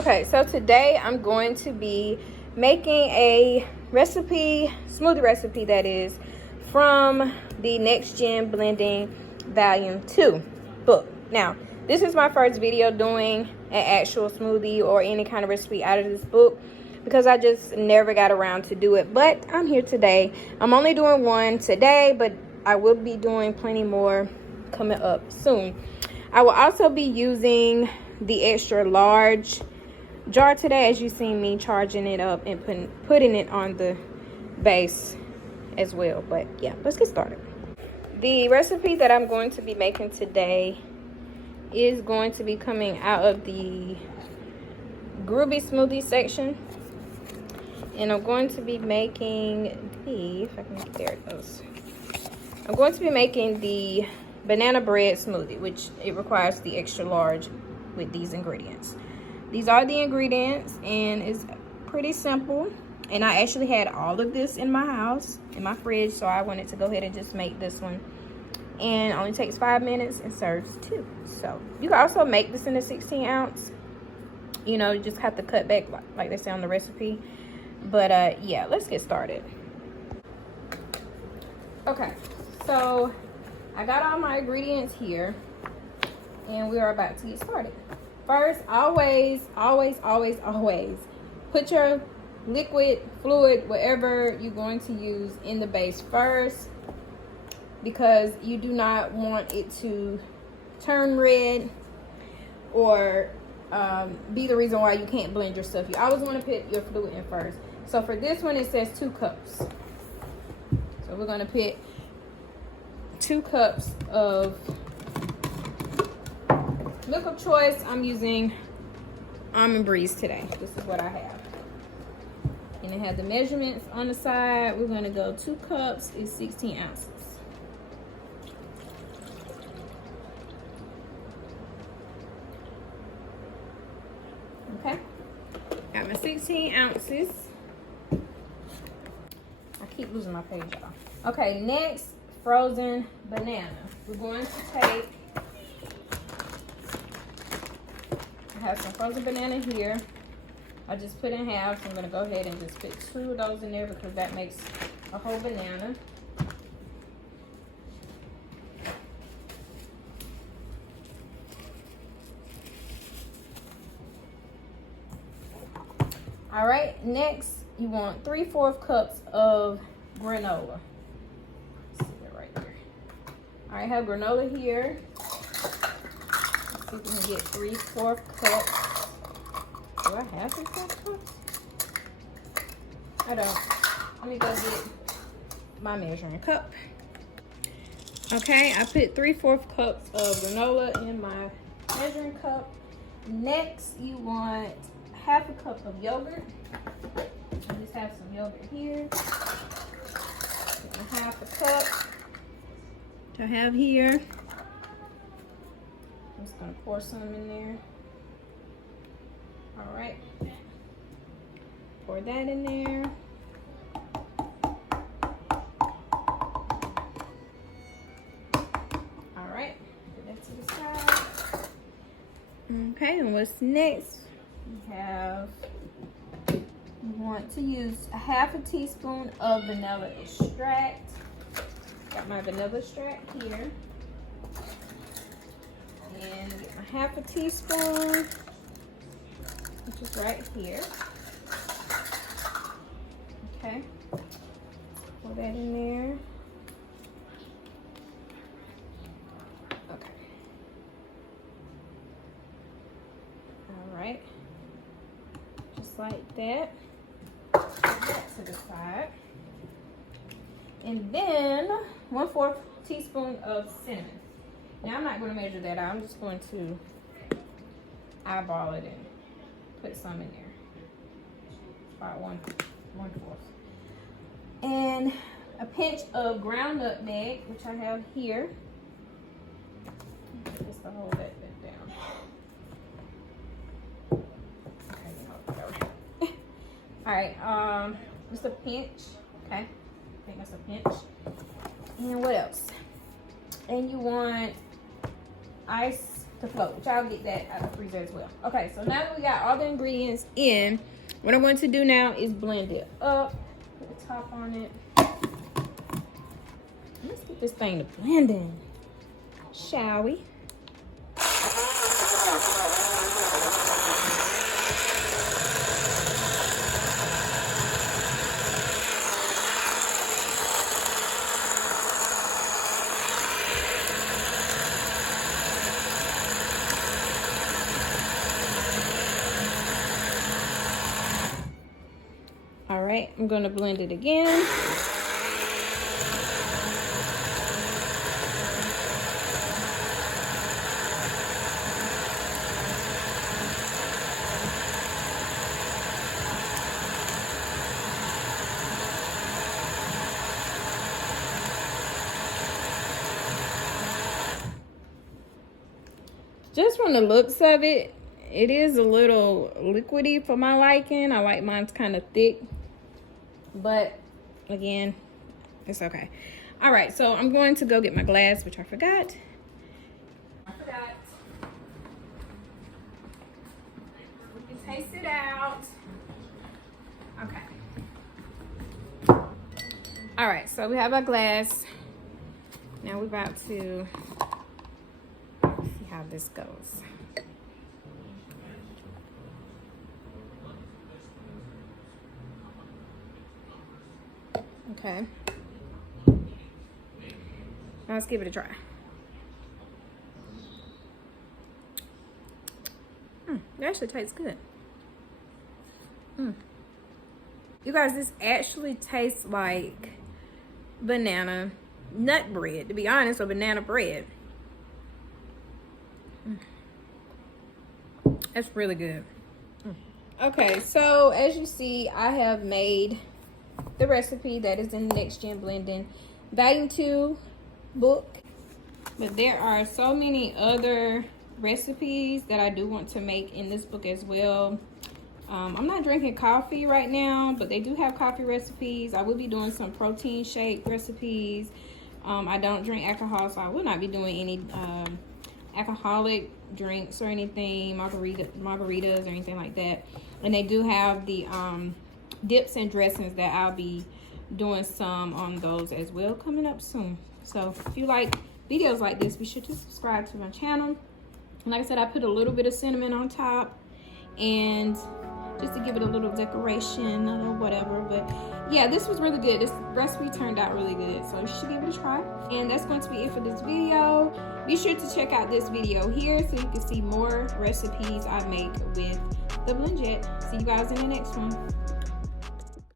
Okay, so today I'm going to be making a recipe, smoothie recipe that is, from the Next Gen Blending Volume 2 book. Now, this is my first video doing an actual smoothie or any kind of recipe out of this book because I just never got around to do it, but I'm here today. I'm only doing one today, but I will be doing plenty more coming up soon. I will also be using the extra large jar today, as you seen me charging it up and putting it on the base as well. But yeah, let's get started. The recipe that I'm going to be making today is going to be coming out of the Groovy smoothie section, and I'm going to be making the, if I can get, there it goes. I'm going to be making the banana bread smoothie, which it requires the extra large with these ingredients. These are the ingredients, and it's pretty simple. And I actually had all of this in my house, in my fridge, so I wanted to go ahead and just make this one. And it only takes 5 minutes and serves 2. So you can also make this in a 16 ounce. You know, you just have to cut back like they say on the recipe. But yeah, let's get started. Okay, so I got all my ingredients here, and we are about to get started. First, always put your liquid, fluid, whatever you're going to use in the base first, because you do not want it to turn red or be the reason why you can't blend your stuff. You always want to put your fluid in first. So for this one, it says 2 cups. So we're going to put 2 cups of milk of choice. I'm using Almond Breeze today. This is what I have. And it has the measurements on the side. We're going to go 2 cups is 16 ounces. Okay. Got my 16 ounces. I keep losing my page, y'all. Okay, next, frozen banana. We're going to take, I have some frozen banana here. I just put in half, so I'm going to go ahead and just put 2 of those in there because that makes a whole banana. All right, next you want 3/4 cups of granola. Let's see it right there. All right, I have granola here. Let's see if we can get 3/4 cups. Do I have 3/4 cups? I don't. Let me go get my measuring cup. Okay, I put 3/4 cups of granola in my measuring cup. Next, you want 1/2 cup of yogurt. I just have some yogurt here. 1/2 cup to have here. I'm just gonna pour some in there. All right, pour that in there. All right, put that to the side. Okay, and what's next? You want to use 1/2 teaspoon of vanilla extract. Got my vanilla extract here. And get my 1/2 teaspoon, which is right here. Okay. Pour that in there. Okay. All right. Just like that. Put that to the side. And then 1/4 teaspoon of cinnamon. Now I'm not going to measure that out. I'm just going to eyeball it and put some in there. About 1/4. And a pinch of ground nutmeg, which I have here. Just to hold that bit down. All right, just a pinch. Okay, I think that's a pinch. And what else? And you want ice to float, which I'll get that out of the freezer as well. Okay, so now that we got all the ingredients in, what I'm going to do now is blend it up. Put the top on it. Let's get this thing to blending, shall we? All right, I'm gonna blend it again. Just from the looks of it, it is a little liquidy for my liking. I like mine's kind of thick, but again, it's okay. All right, so I'm going to go get my glass, which I forgot. We can taste it out. Okay. All right, so we have our glass. Now we're about to see how this goes. Okay. Now let's give it a try. It actually tastes good. You guys, this actually tastes like banana nut bread, to be honest, or banana bread. That's really good. Okay, so as you see, I have made the recipe that is in the Next Gen Blending Volume 2 book. But there are so many other recipes that I do want to make in this book as well. I'm not drinking coffee right now, but they do have coffee recipes. I will be doing some protein shake recipes. I don't drink alcohol, so I will not be doing any alcoholic drinks or anything, margaritas or anything like that. And they do have the dips and dressings that I'll be doing some on those as well coming up soon. So if you like videos like this, be sure to subscribe to my channel. And like I said, I put a little bit of cinnamon on top, and just to give it a little decoration or whatever. But yeah, this was really good. This recipe turned out really good, so you should give it a try. And that's going to be it for this video. Be sure to check out this video here so you can see more recipes I make with the BlendJet. See you guys in the next one.